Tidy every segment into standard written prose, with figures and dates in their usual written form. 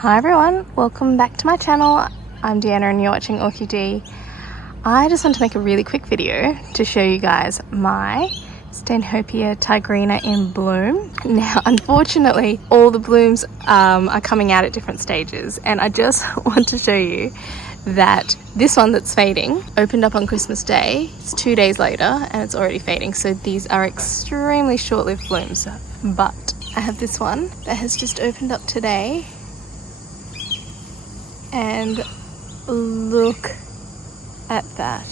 Hi everyone, welcome back to my channel. I'm Deanna and you're watching Orchie. I just want to make a really quick video to show you guys my Stanhopea tigrina in bloom. Now unfortunately all the blooms are coming out at different stages, and I just want to show you that this one that's fading opened up on Christmas Day. It's 2 days later and it's already fading, so these are extremely short-lived blooms. But I have this one that has just opened up today, and look at that.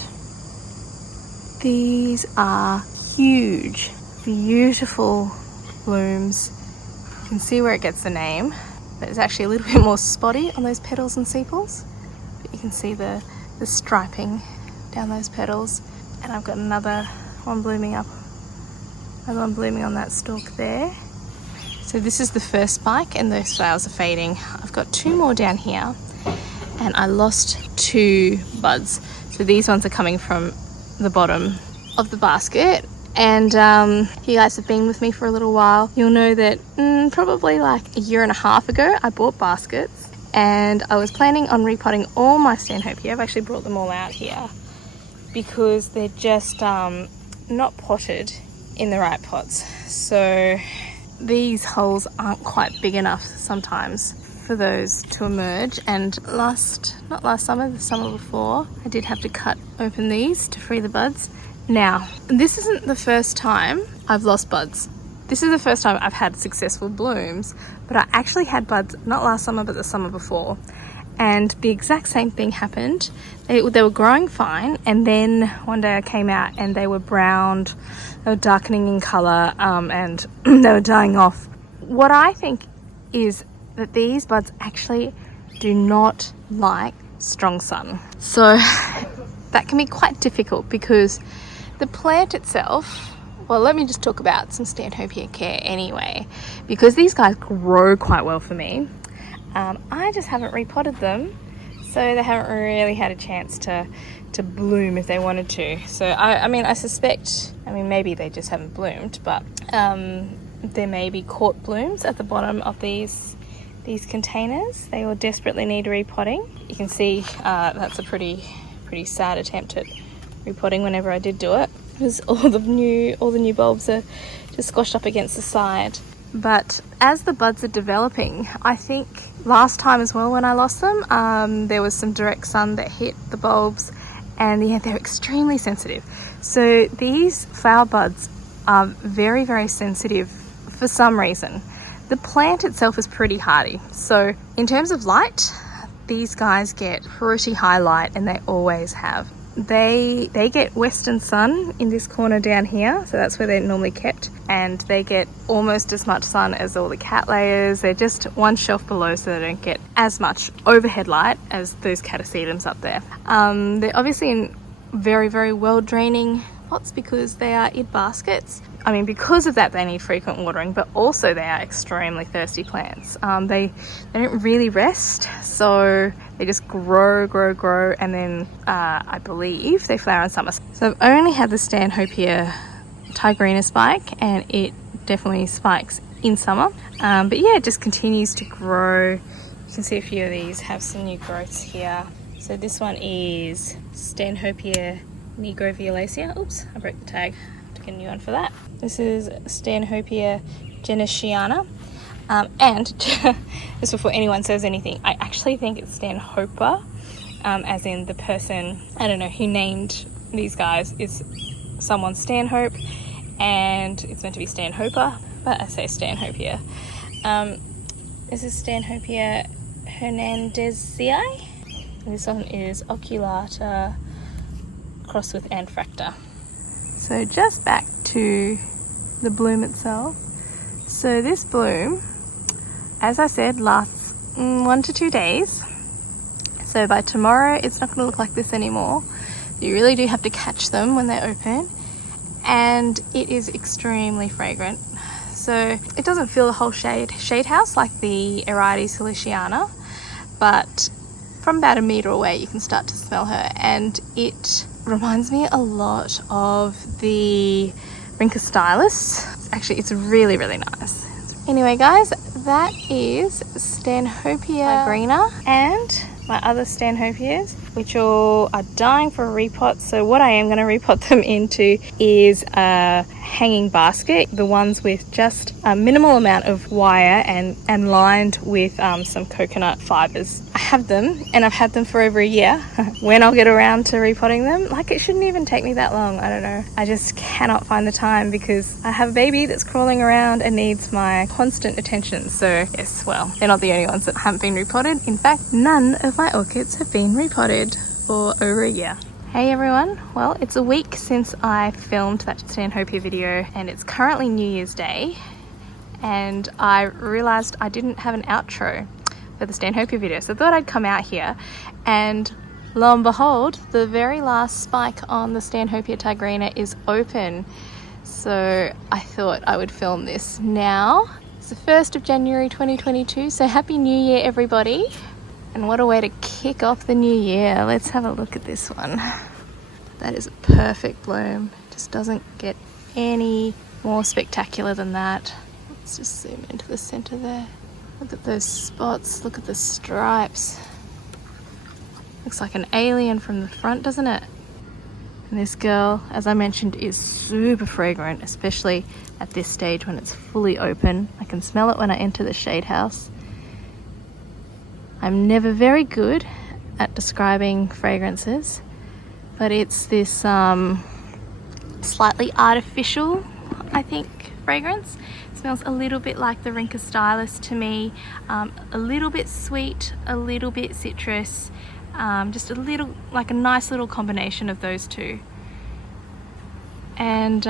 These are huge, beautiful blooms. You can see where it gets the name. There's actually a little bit more spotty on those petals and sepals, but you can see the striping down those petals. And I've got another one blooming up, another one blooming on that stalk there. So this is the first spike and those flowers are fading. I've got two more down here, and I lost two buds. So these ones are coming from the bottom of the basket. And you guys have been with me for a little while. You'll know that probably like a year and a half ago, I bought baskets and I was planning on repotting all my Stanhopea. I've actually brought them all out here because they're just not potted in the right pots. So these holes aren't quite big enough sometimes for those to emerge. And not last summer, the summer before, I did have to cut open these to free the buds. Now, this isn't the first time I've lost buds. This is the first time I've had successful blooms, but I actually had buds not last summer but the summer before, and the exact same thing happened. They were growing fine, and then one day I came out and they were browned, they were darkening in colour, and they were dying off. What I think is that these buds actually do not like strong sun. So that can be quite difficult because the plant itself, well, let me just talk about some Stanhopea care anyway, because these guys grow quite well for me. I just haven't repotted them, so they haven't really had a chance to bloom if they wanted to. So I suspect, maybe they just haven't bloomed, but there may be caught blooms at the bottom of these containers. They all desperately need repotting. You can see that's a pretty sad attempt at repotting whenever I did do it, because all the new bulbs are just squashed up against the side. But as the buds are developing, I think last time as well when I lost them, there was some direct sun that hit the bulbs, and they're extremely sensitive. So these flower buds are very, very sensitive for some reason. The plant itself is pretty hardy. So in terms of light, these guys get pretty high light, and they always have. They get western sun in this corner down here, so that's where they're normally kept, and they get almost as much sun as all the cattleyas. They're just one shelf below, so they don't get as much overhead light as those catasetums up there. They're obviously in very, very well draining pots because they are in baskets. Because of that, they need frequent watering, but also they are extremely thirsty plants. They don't really rest, so they just grow, and then I believe they flower in summer. So I've only had the Stanhopea tigrina spike, and it definitely spikes in summer. But yeah, it just continues to grow. You can see a few of these have some new growths here. So this one is Stanhopea nigroviolacea. Oops, I broke the tag. A new one for that. This is Stanhopea genesiana, and just before anyone says anything, I actually think it's Stanhopea, as in the person, I don't know, who named these guys is someone Stanhope, and it's meant to be Stanhopea, but I say Stanhopea. This is Stanhopea hernandezii, and this one is oculata crossed with anfracta. So just back to the bloom itself. So this bloom, as I said, lasts 1 to 2 days. So by tomorrow, it's not going to look like this anymore. You really do have to catch them when they open. And it is extremely fragrant. So it doesn't fill the whole shade house like the Arietes Feliciana, but from about a metre away, you can start to smell her. And it reminds me a lot of the Rinca Stylus. Actually, it's really, really nice. Anyway guys, that is Stanhopea tigrina and my other Stanhopeas, which all are dying for a repot. So what I am going to repot them into is a hanging basket, the ones with just a minimal amount of wire and lined with some coconut fibres. I have them and I've had them for over a year. When I'll get around to repotting them, like, it shouldn't even take me that long. I don't know. I just cannot find the time because I have a baby that's crawling around and needs my constant attention. So yes, well, they're not the only ones that haven't been repotted. In fact, none of my orchids have been repotted for over a year. Hey everyone, well, it's a week since I filmed that Stanhopea video and it's currently New Year's Day, and I realized I didn't have an outro for the Stanhopea video, so I thought I'd come out here, and lo and behold, the very last spike on the Stanhopea tigrina is open. So I thought I would film this now. It's the 1st of January 2022, so Happy New Year everybody. And what a way to kick off the new year. Let's have a look at this one. That is a perfect bloom. Just doesn't get any more spectacular than that. Let's just zoom into the center there. Look at those spots, look at the stripes. Looks like an alien from the front, doesn't it? And this girl, as I mentioned, is super fragrant, especially at this stage when it's fully open. I can smell it when I enter the shade house. I'm never very good at describing fragrances, but it's this slightly artificial, I think, fragrance. It smells a little bit like the Rinka Stylus to me, a little bit sweet, a little bit citrus, just a little, like a nice little combination of those two. And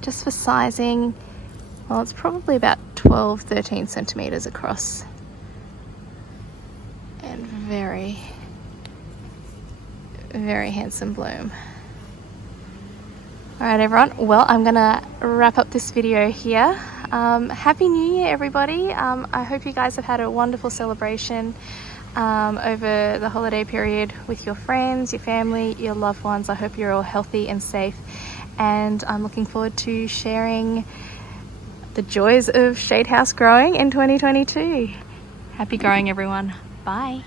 just for sizing, well, it's probably about 12-13 centimeters across. And very, very handsome bloom. Alright everyone, well, I'm gonna wrap up this video here. Happy New Year everybody. I hope you guys have had a wonderful celebration over the holiday period with your friends, your family, your loved ones. I hope you're all healthy and safe, and I'm looking forward to sharing the joys of shade house growing in 2022. Happy growing everyone. Bye.